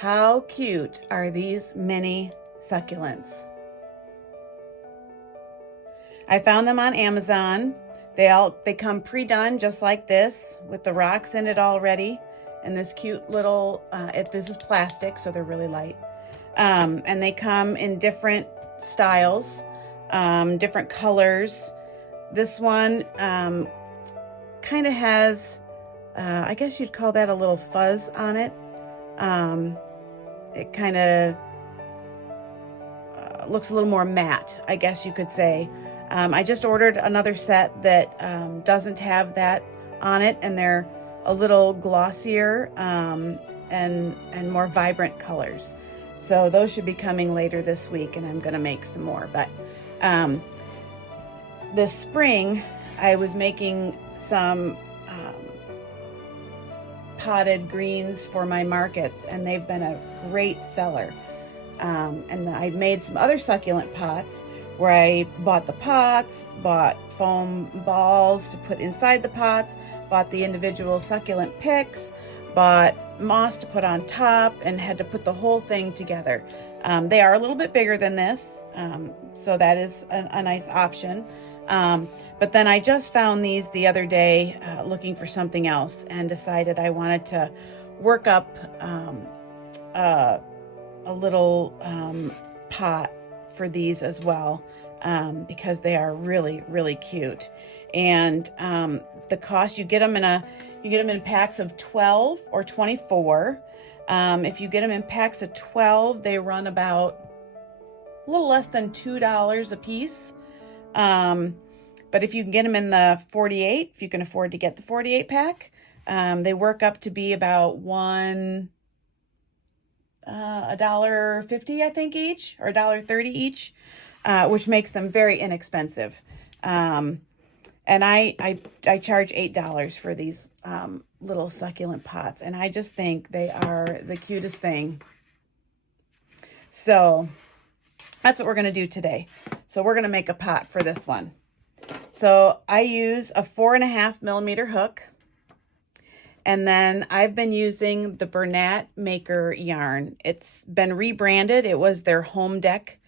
How cute are these mini succulents? I found them on Amazon. They come pre-done just like this with the rocks in it already. And this cute little, this is plastic, so they're really light. And they come in different styles, different colors. This one kind of has, I guess you'd call that a little fuzz on it. It kind of looks a little more matte, I guess you could say. I just ordered another set that doesn't have that on it, and they're a little glossier and more vibrant colors. So those should be coming later this week, and I'm going to make some more. But this spring, I was making some potted greens for my markets, and they've been a great seller. And I made some other succulent pots where I bought the pots, bought foam balls to put inside the pots, bought the individual succulent picks, bought moss to put on top, and had to put the whole thing together. They are a little bit bigger than this, so that is a nice option. But then I just found these the other day looking for something else, and decided I wanted to work up a little pot for these as well, because they are really, really cute. And the cost, you get them in packs of 12 or 24. If you get them in packs of 12, they run about a little less than $2 a piece. But if you can get them in the 48, if you can afford to get the 48 pack, they work up to be about $1.50, I think, each, or $1.30 each, which makes them very inexpensive. And I charge $8 for these little succulent pots, and I just think they are the cutest thing. So that's what we're going to do today. So we're going to make a pot for this one. So I use a 4.5 millimeter hook. And then I've been using the Bernat Maker yarn. It's been rebranded. It was their Home Deck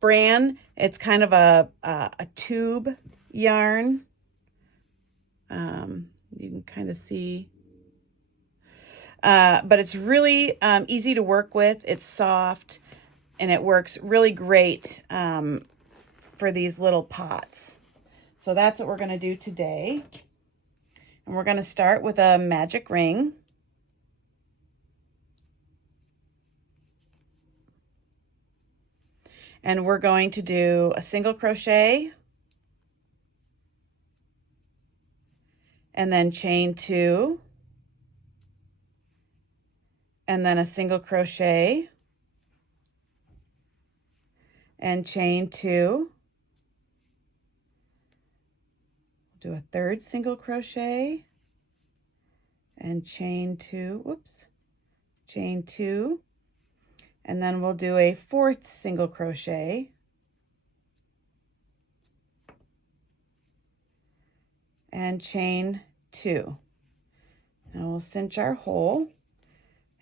brand. It's kind of a tube yarn. You can kind of see. But it's really easy to work with. It's soft, and it works really great for these little pots. So that's what we're going to do today. And we're going to start with a magic ring. And we're going to do a single crochet, and then chain 2, and then a single crochet, and chain 2. Do a third single crochet and chain 2, chain 2, and then we'll do a fourth single crochet and chain 2. Now we'll cinch our hole,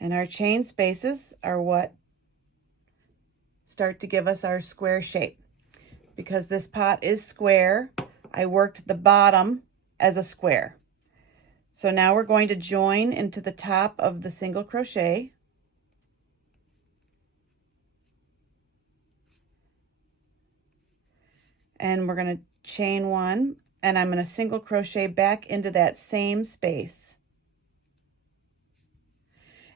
and our chain spaces are what start to give us our square shape. Because this pot is square, I worked the bottom as a square. So now we're going to join into the top of the single crochet. And we're going to chain 1, and I'm going to single crochet back into that same space.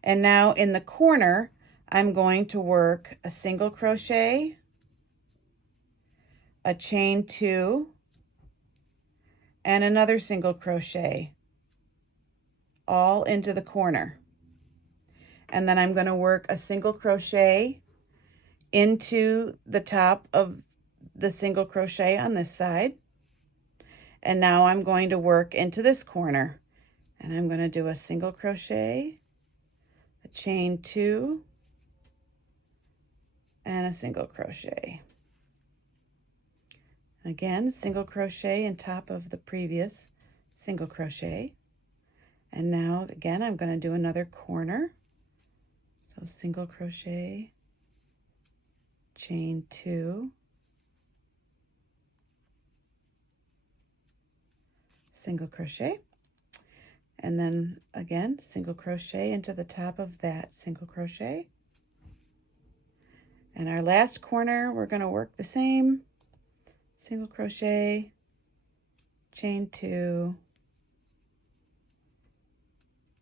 And now in the corner, I'm going to work a single crochet, a chain 2, and another single crochet, all into the corner. And then I'm going to work a single crochet into the top of the single crochet on this side. And now I'm going to work into this corner, and I'm going to do a single crochet, a chain 2, and a single crochet. Again, single crochet in top of the previous single crochet. And now again, I'm going to do another corner. So single crochet, chain 2, single crochet, and then again single crochet into the top of that single crochet. And our last corner, we're going to work the same, single crochet, chain 2,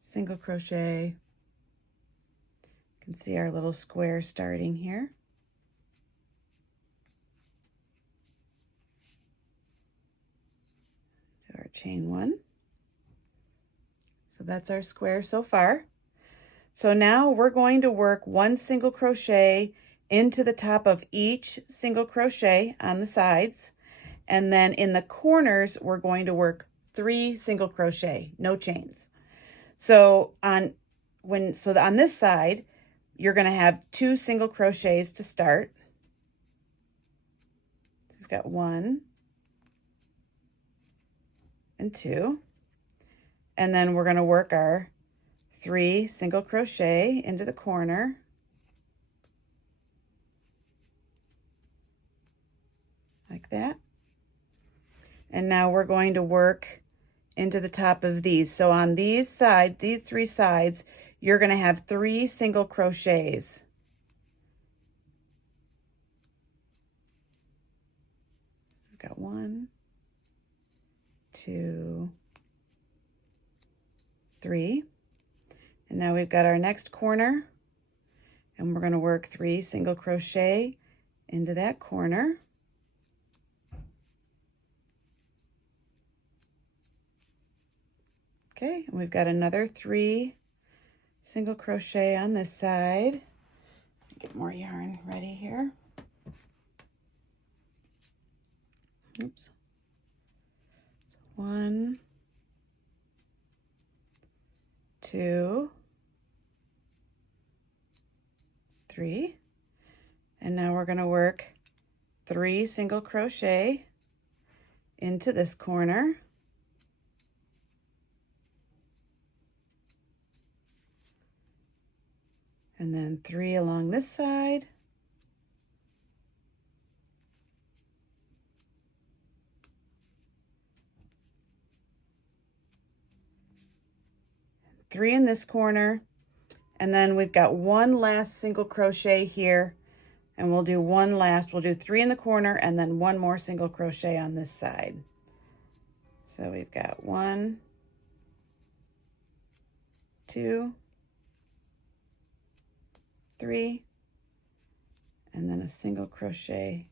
single crochet. You can see our little square starting here. Do our chain 1. So that's our square so far. So now we're going to work 1 single crochet into the top of each single crochet on the sides, and then in the corners we're going to work 3 single crochet, no chains. So on this side you're going to have 2 single crochets to start. So we've got 1 and 2, and then we're going to work our 3 single crochet into the corner, like that. And now we're going to work into the top of these. So on these sides, these 3 sides, you're going to have 3 single crochets. We've got 1, 2, 3. And now we've got our next corner, and we're going to work 3 single crochet into that corner. Okay, and we've got another 3 single crochet on this side. Get more yarn ready here. Oops. 1, 2, 3, and now we're going to work 3 single crochet into this corner. And then 3 along this side. Three in this corner. And then we've got 1 last single crochet here. And we'll do we'll do 3 in the corner and then 1 more single crochet on this side. So we've got 1, 2, 3, and then a single crochet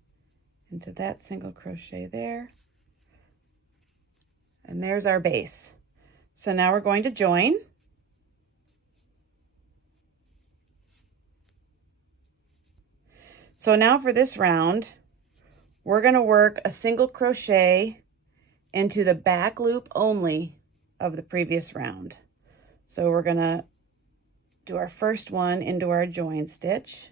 into that single crochet there. And there's our base. So now we're going to join. So now for this round, we're going to work a single crochet into the back loop only of the previous round. So we're going to do our first one into our join stitch.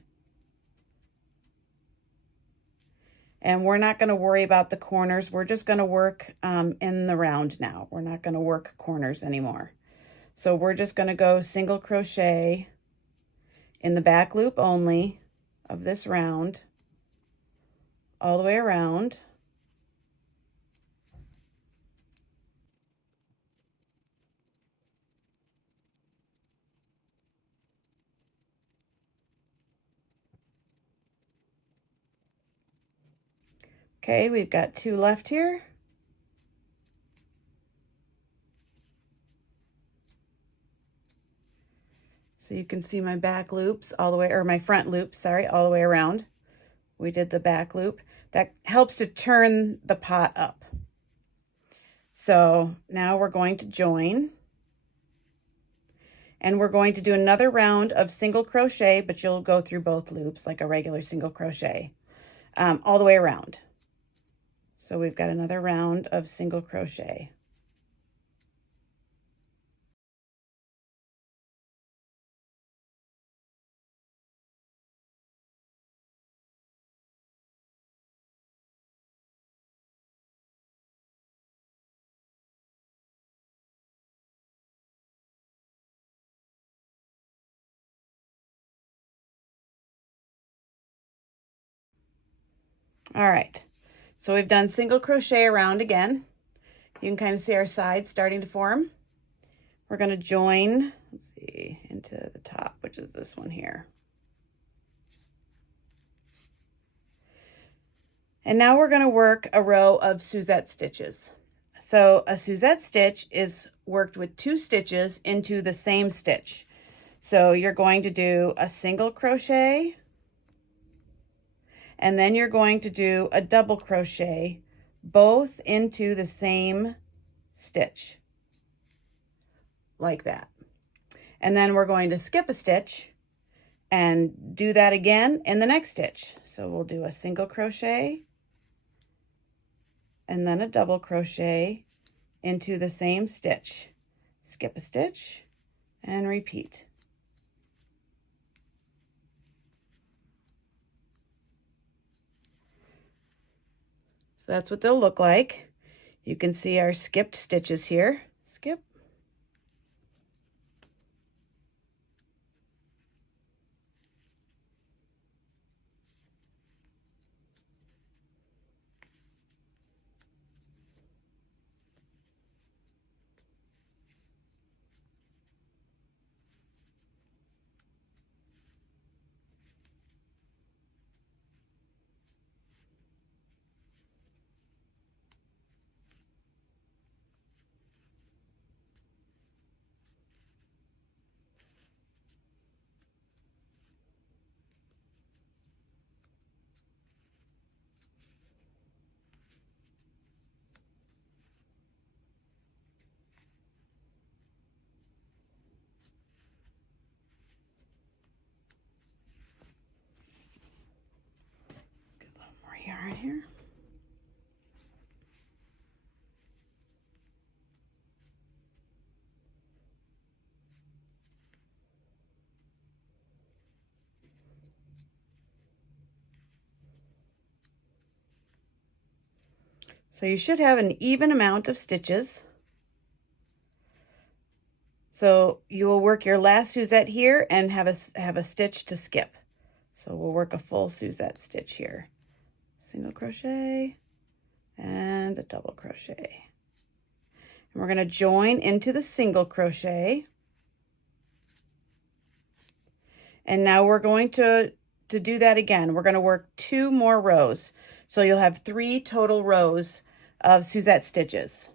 And we're not going to worry about the corners. We're just going to work in the round now. We're not going to work corners anymore. So we're just going to go single crochet in the back loop only of this round, all the way around. Okay, we've got 2 left here. So you can see my back loops all the way, or my front loops, sorry, all the way around. We did the back loop. That helps to turn the pot up. So now we're going to join. And we're going to do another round of single crochet, but you'll go through both loops like a regular single crochet, all the way around. So we've got another round of single crochet. All right, so we've done single crochet around again. You can kind of see our sides starting to form. We're going to join, let's see, into the top, which is this one here. And now we're going to work a row of Suzette stitches. So a Suzette stitch is worked with 2 stitches into the same stitch. So you're going to do a single crochet, and then you're going to do a double crochet, both into the same stitch, like that. And then we're going to skip a stitch and do that again in the next stitch. So we'll do a single crochet, and then a double crochet into the same stitch, skip a stitch, and repeat. So that's what they'll look like. You can see our skipped stitches here. Skip. Yarn here. So you should have an even amount of stitches. So you will work your last Suzette here and have a stitch to skip. So we'll work a full Suzette stitch here. Single crochet and a double crochet. And we're going to join into the single crochet. And now we're going to do that again. We're going to work 2 more rows. So you'll have 3 total rows of Suzette stitches.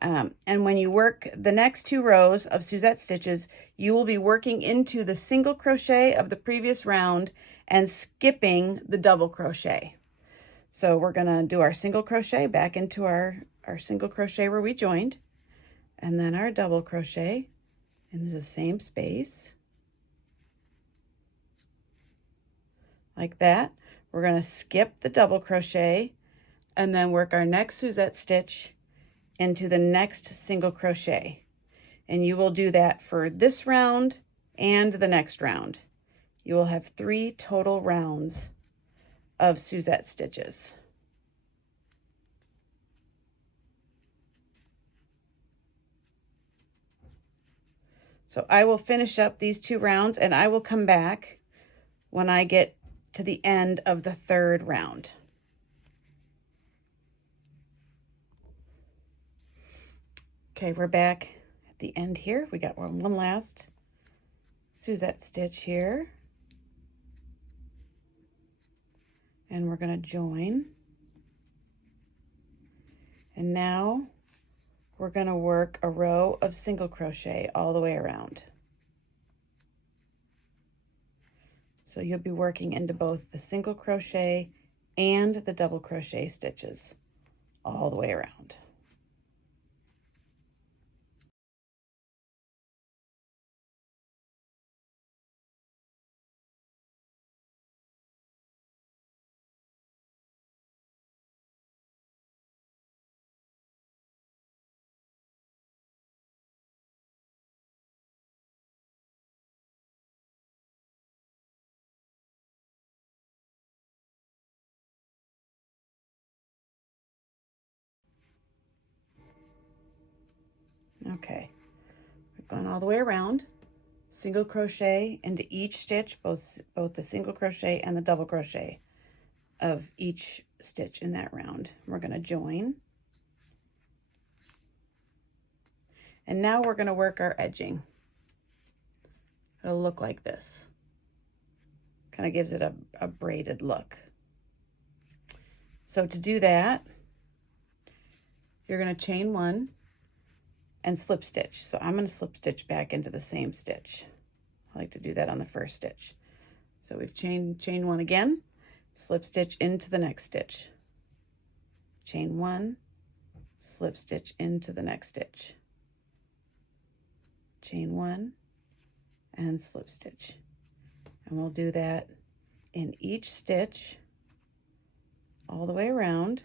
And when you work the next 2 rows of Suzette stitches, you will be working into the single crochet of the previous round and skipping the double crochet. So we're going to do our single crochet back into our single crochet where we joined, and then our double crochet into the same space, like that. We're going to skip the double crochet and then work our next Suzette stitch into the next single crochet. And you will do that for this round and the next round. You will have 3 total rounds of Suzette stitches. So I will finish up these 2 rounds, and I will come back when I get to the end of the 3rd round. Okay, we're back at the end here. We got one last Suzette stitch here. And we're going to join. And now we're going to work a row of single crochet all the way around. So you'll be working into both the single crochet and the double crochet stitches all the way around. Okay, we've gone all the way around, single crochet into each stitch, both the single crochet and the double crochet of each stitch in that round. We're going to join. And now we're going to work our edging. It'll look like this. Kind of gives it a braided look. So to do that, you're going to chain 1 and slip stitch. So I'm going to slip stitch back into the same stitch. I like to do that on the first stitch. So we've chain 1 again, slip stitch into the next stitch. Chain 1, slip stitch into the next stitch. Chain 1 and slip stitch. And we'll do that in each stitch all the way around.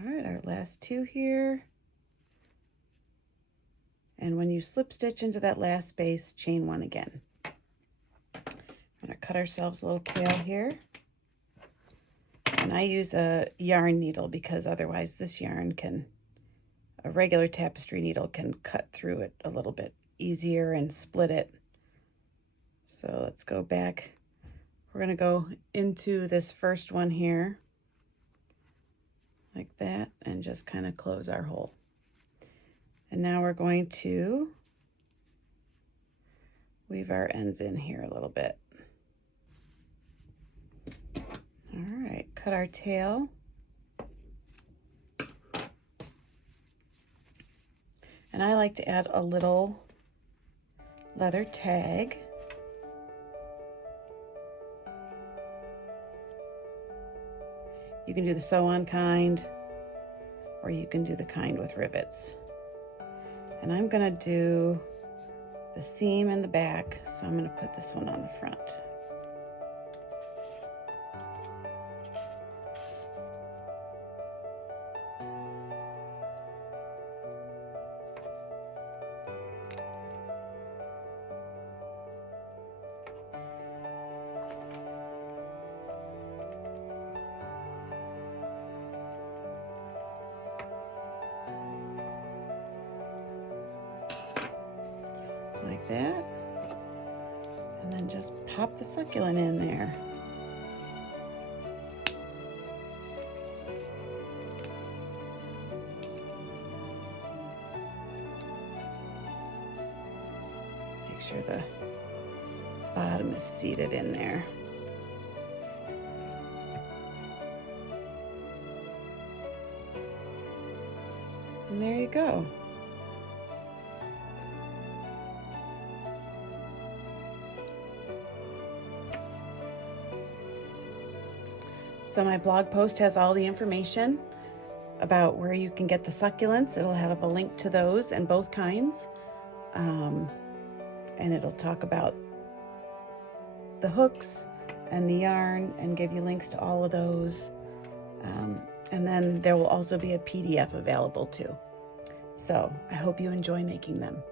All right, our last 2 here. And when you slip stitch into that last space, chain 1 again. I'm going to cut ourselves a little tail here. And I use a yarn needle because otherwise this yarn a regular tapestry needle can cut through it a little bit easier and split it. So let's go back. We're going to go into this first one here, like that, and just kind of close our hole. And now we're going to weave our ends in here a little bit. All right, cut our tail. And I like to add a little leather tag. You can do the sew-on kind, or you can do the kind with rivets. And I'm gonna do the seam in the back, so I'm gonna put this one on the front. Like that, and then just pop the succulent in there. Make sure the bottom is seated in there. And there you go. So my blog post has all the information about where you can get the succulents. It'll have a link to those and both kinds. And it'll talk about the hooks and the yarn and give you links to all of those. And then there will also be a PDF available too. So I hope you enjoy making them.